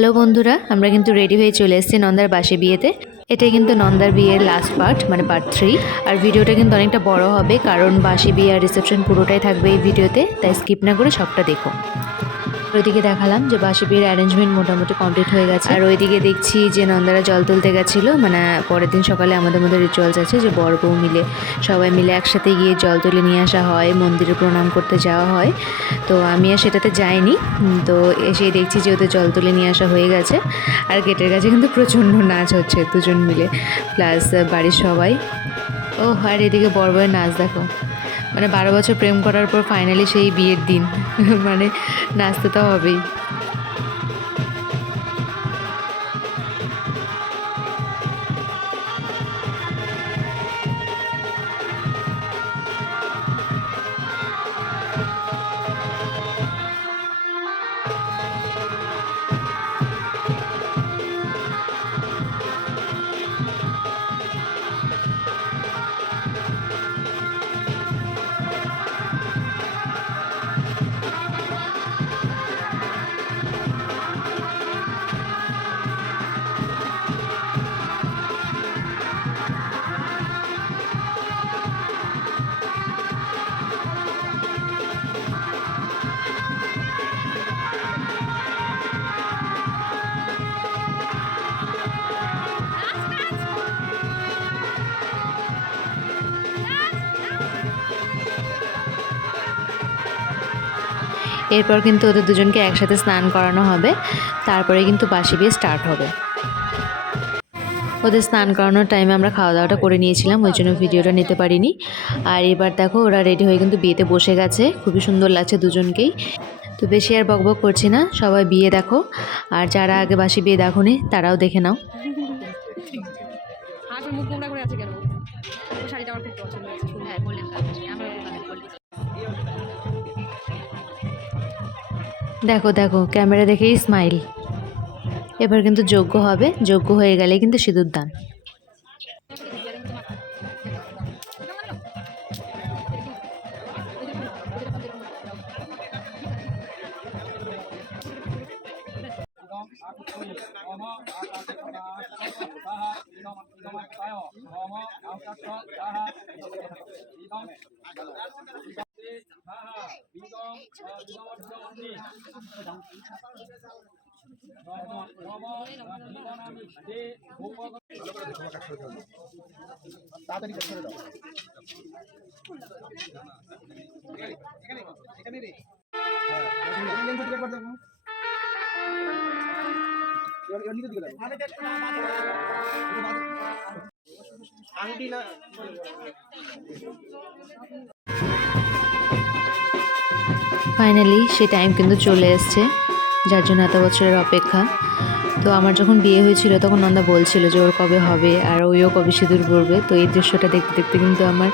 Hello বন্ধুরা, আমরা কিন্তু রেডি হয়ে চলে এসেছি নন্দার বাসে বিয়েতে। এটাই কিন্তু নন্দার বিয়ের লাস্ট পার্ট মানে পার্ট থ্রি আর ভিডিওটা কিন্তু অনেকটা বড় হবে, কারণ বাসি বিয়ে আর রিসেপশন পুরোটাই থাকবে এই ভিডিওতে, তাই স্কিপ না করে সবটা দেখো ওইদিকে দেখালাম যে বাসি বিয়ের অ্যারেঞ্জমেন্ট মোটামুটি কমপ্লিট হয়ে গেছে। আর ওইদিকে দেখছি যে নন্দারা জল তুলতে গেছিল মানে পরের দিন সকালে আমাদের মধ্যে রিচুয়ালস আছে যে বর বউ মিলে সবাই মিলে একসাথে গিয়ে জল তুলে নিয়ে আসা হয়, মন্দিরে প্রণাম করতে যাওয়া হয়। তো আমি আর সেটাতে যাইনি তো এসে দেখছি যে ওদের জল তুলে নিয়ে আসা হয়ে গেছে। আর গেটের কাছে কিন্তু প্রচণ্ড নাচ হচ্ছে দুজন মিলে প্লাস বাড়ির সবাই। ও আর এদিকে বড় বড় নাচ দেখো। মানে বারো বছর প্রেম করার পর ফাইনালি সেই বিয়ের দিন। মানে নাচতে তো হবেই। এরপর কিন্তু ওদের দুজনকে একসাথে স্নান করানো হবে। তারপরে কিন্তু বাসি বিয়ে স্টার্ট হবে। ওদের স্নান করানোর টাইমে আমরা খাওয়া দাওয়াটা করে নিয়েছিলাম ওই জন্য ভিডিওটা নিতে পারিনি। আর এবার দেখো ওরা রেডি হয়ে কিন্তু বিয়েতে বসে গেছে। খুবই সুন্দর লাগছে দুজনকেই। তো বেশি আর বকবক করছি না সবাই বিয়ে দেখো। আর যারা আগে বাসি বিয়ে দেখো নি তারাও দেখে নাও। কেন? শাড়িটা আমার খুব পছন্দ হ্যাঁ দেখো দেখো, ক্যামেরা দেখেই স্মাইল এবার কিন্তু যোগ্য হবে, যোগ্য হয়ে গেলে কিন্তু সিঁদুর দান। তাড়াতাড়ি করে দাও এখানে রে হ্যাঁ লেন্স ফাইনালি সে টাইম কিন্তু চলে এসছে, যার জন্য এত বছরের অপেক্ষা। তো আমার যখন বিয়ে হয়েছিল, তখন নন্দা বলছিল যে ওর কবে হবে, আর ওইও কবে সিঁদুর পড়বে তো এই দৃশ্যটা দেখতে দেখতে কিন্তু আমার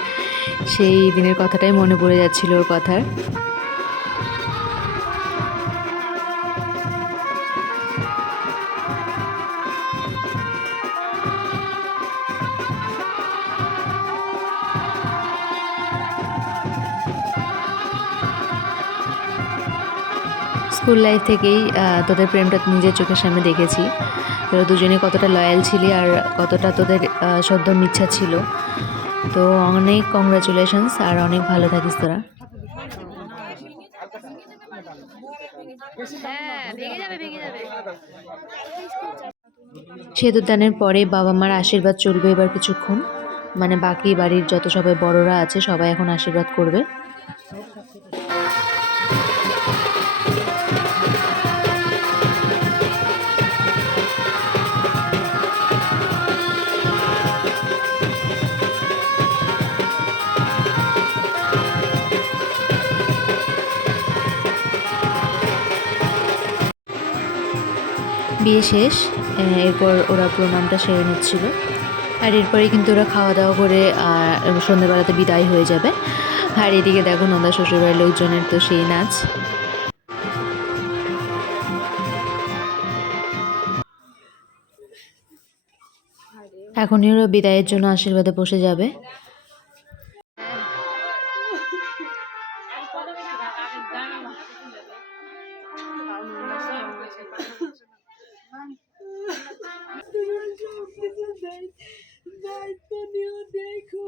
সেই দিনের কথাটাই মনে পড়ে যাচ্ছিল ওর কথার। স্কুল লাইফ থেকেই তোদের প্রেমটা নিজের চোখের সামনে দেখেছি। তোরা দুজনে কতটা লয়াল ছিলি আর কতটা তোদের সদ্য ইচ্ছা ছিল। তো অনেক কংগ্রাচুলেশনস আর অনেক ভালো থাকিস তোরা। হ্যাঁ সেতুদানের পরে বাবা মার আশীর্বাদ চলবে এবার কিছুক্ষণ। মানে বাকি বাড়ির যত সবাই বড়রা আছে সবাই এখন আশীর্বাদ করবে। বিয়ে শেষ এরপর ওরা প্রণামটা সেরে নিচ্ছিল। আর এরপরে কিন্তু ওরা খাওয়া দাওয়া করে সন্ধ্যেবেলাতে বিদায় হয়ে যাবে। আর এদিকে দেখো নন্দা শ্বশুরবাড়ির লোকজনের তো সেই নাচ। এখনই ওরা বিদায়ের জন্য আশীর্বাদে বসে যাবে।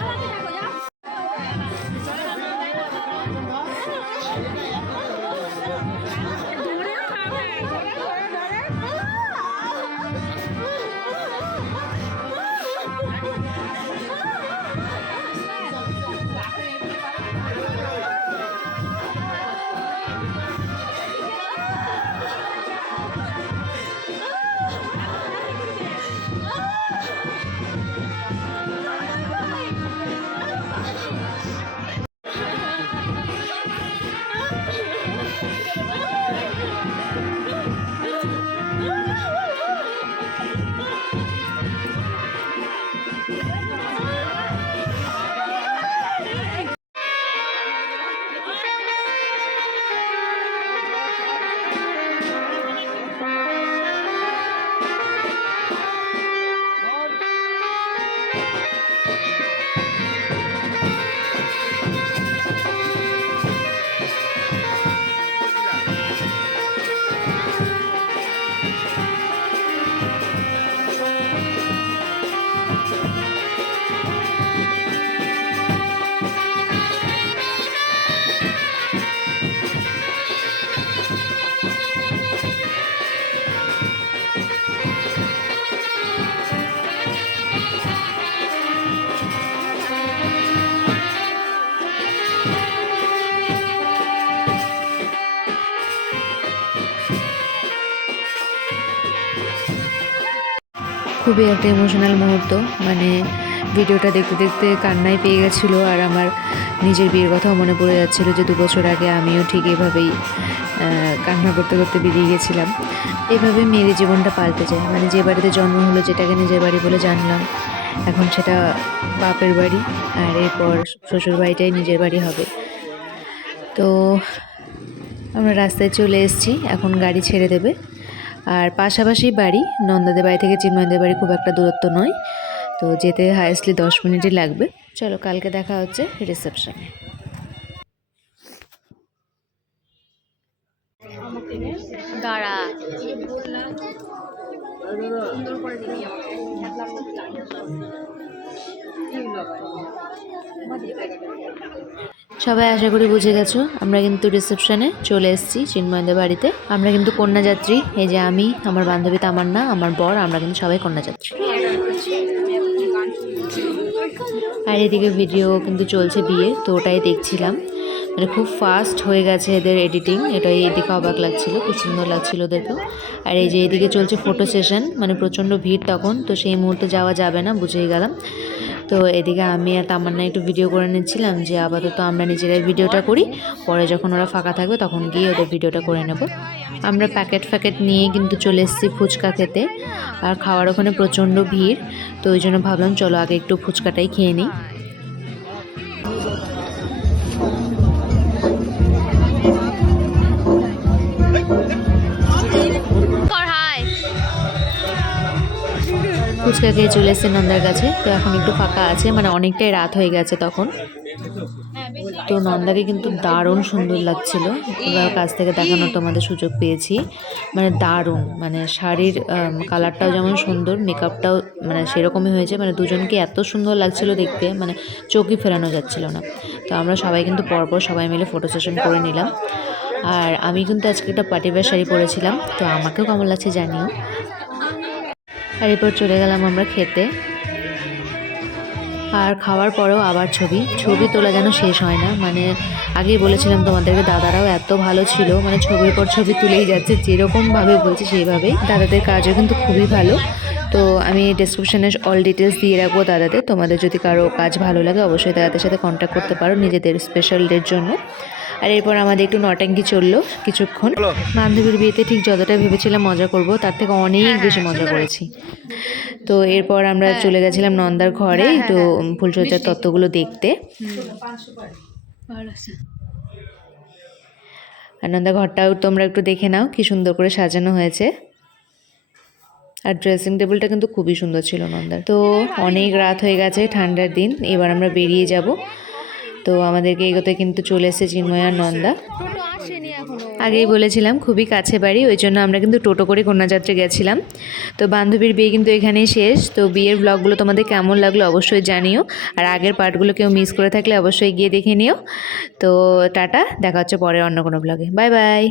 Hello. খুবই একটা ইমোশনাল মুহূর্ত। মানে ভিডিওটা দেখতে দেখতে কান্নাই পেয়ে গেছিল আর আমার নিজের বিয়ের কথাও মনে পড়ে যাচ্ছিল যে দু বছর আগে আমিও ঠিক এভাবেই কান্না করতে করতে বেরিয়ে গেছিলাম। এভাবে মেয়েদের জীবনটা পাল্টে যায়। মানে যে বাড়িতে জন্ম হলো যেটাকে নিজের বাড়ি বলে জানলাম, এখন সেটা বাপের বাড়ি আর এরপর শ্বশুর বাড়িটাই নিজের বাড়ি হবে। তো আমরা রাস্তায় চলে এসেছি, এখন গাড়ি ছেড়ে দেবে। আর পাশাপাশি বাড়ি, নন্দাদের বাড়ি থেকে চিন্ময়দের বাড়ি খুব একটা দূরত্ব নয়। তো যেতে হায়েস্টলি দশ মিনিটই লাগবে। চলো, কালকে দেখা হচ্ছে রিসেপশনে দাঁড়া। সবাই আশা করি বুঝে গেছো, আমরা কিন্তু রিসেপশনে চলে এসেছি চিন্ময়দের বাড়িতে। আমরা কিন্তু কন্যাযাত্রী, এই যে আমি, আমার বান্ধবী তামান্না, আমার বর, আমরা কিন্তু সবাই কন্যাযাত্রী। আর এদিকে ভিডিও কিন্তু চলছে বিয়ে, তো ওটাই দেখছিলাম। মানে খুব ফাস্ট হয়ে গেছে এদের এডিটিং এটাই এদিকে অবাক লাগছিল, খুব সুন্দর লাগছিল ওদেরকেও। আর এই যে এদিকে চলছে ফটো সেশন মানে প্রচণ্ড ভিড় তখন, তো সেই মুহূর্তে যাওয়া যাবে না, বুঝেই গেলাম। তো এদিকে আমি আর তামান্না একটু ভিডিও করে নিচ্ছিলাম যে আপাতত আমরা নিজেরাই ভিডিওটা করি। পরে যখন ওরা ফাঁকা থাকবে তখন গিয়ে ওদের ভিডিওটা করে নেব। আমরা প্যাকেট ফ্যাকেট নিয়ে কিন্তু চলে এসেছি ফুচকা খেতে। আর খাওয়ার ওখানে প্রচণ্ড ভিড়, তো ওই জন্য ভাবলাম চলো আগে একটু ফুচকাটাই খেয়ে নিই। ফুচকা খেয়ে চলে এসেছে নন্দার কাছে। তো এখন একটু ফাঁকা আছে মানে অনেকটাই রাত হয়ে গেছে তখন। তো নন্দাকে কিন্তু দারুণ সুন্দর লাগছিল। কাছ থেকে দেখানোর তোমাদের সুযোগ পেয়েছি। মানে দারুণ মানে শাড়ির কালারটাও যেমন সুন্দর মেকআপটাও মানে সেরকমই হয়েছে। মানে দুজনকে এত সুন্দর লাগছিল দেখতে মানে চোখই ফেরানো যাচ্ছিল না। তো আমরা সবাই কিন্তু পরপর সবাই মিলে ফটো সেশন করে নিলাম। আর আমি কিন্তু আজকে একটা পার্টিবার শাড়ি পরেছিলাম। তো আমাকেও কেমন লাগছে জানিও। আর এরপর চলে গেলাম আমরা খেতে। আর খাওয়ার পরেও আবার ছবি। ছবি তোলা যেন শেষ হয় না। মানে আগেই বলেছিলাম তোমাদেরকে, দাদারাও এত ভালো ছিল। মানে ছবির পর ছবি তুলেই যাচ্ছে। যেরকমভাবে বলছে সেইভাবেই। দাদাদের কাজও কিন্তু খুবই ভালো। তো আমি ডিসক্রিপশানে অল ডিটেলস দিয়ে রাখব দাদাদের। তোমাদের যদি কারও কাজ ভালো লাগে, অবশ্যই দাদাদের সাথে কন্ট্যাক্ট করতে পারো নিজেদের স্পেশাল ডের জন্য। আর এরপর আমাদের একটু নটাঙ্কি চলল কিছুক্ষণ। বান্ধবীর বিয়েতে ঠিক যতটা ভেবেছিলাম মজা করব তার থেকে অনেক বেশি মজা করেছি। তো এরপর আমরা চলে গেছিলাম নন্দার ঘরে একটু ফুলসজ্জার তত্ত্বগুলো দেখতে। আর নন্দা ঘরটাও তোমরা একটু দেখে নাও কি সুন্দর করে সাজানো হয়েছে। আর ড্রেসিং টেবিলটা কিন্তু খুবই সুন্দর ছিল নন্দার। তো অনেক রাত হয়ে গেছে ঠান্ডার দিন এবার আমরা বেরিয়ে যাব। তো আমাদেরকে এগোতে কিন্তু চলে এসেছে চিন্ময় আর নন্দা। আগেই বলেছিলাম, খুবই কাছে বাড়ি, ওই জন্য আমরা কিন্তু টোটো করে কন্যাযাত্রা গেছিলাম। তো বান্ধবীর বিয়ে কিন্তু এখানেই শেষ। তো বিয়ের ব্লগগুলো তোমাদের কেমন লাগল অবশ্যই জানিও। আর আগের পার্টগুলো কেউ মিস করে থাকলে অবশ্যই গিয়ে দেখে নিও। তো টাটা, দেখা হচ্ছে পরে অন্য কোনো ব্লগে বাই বাই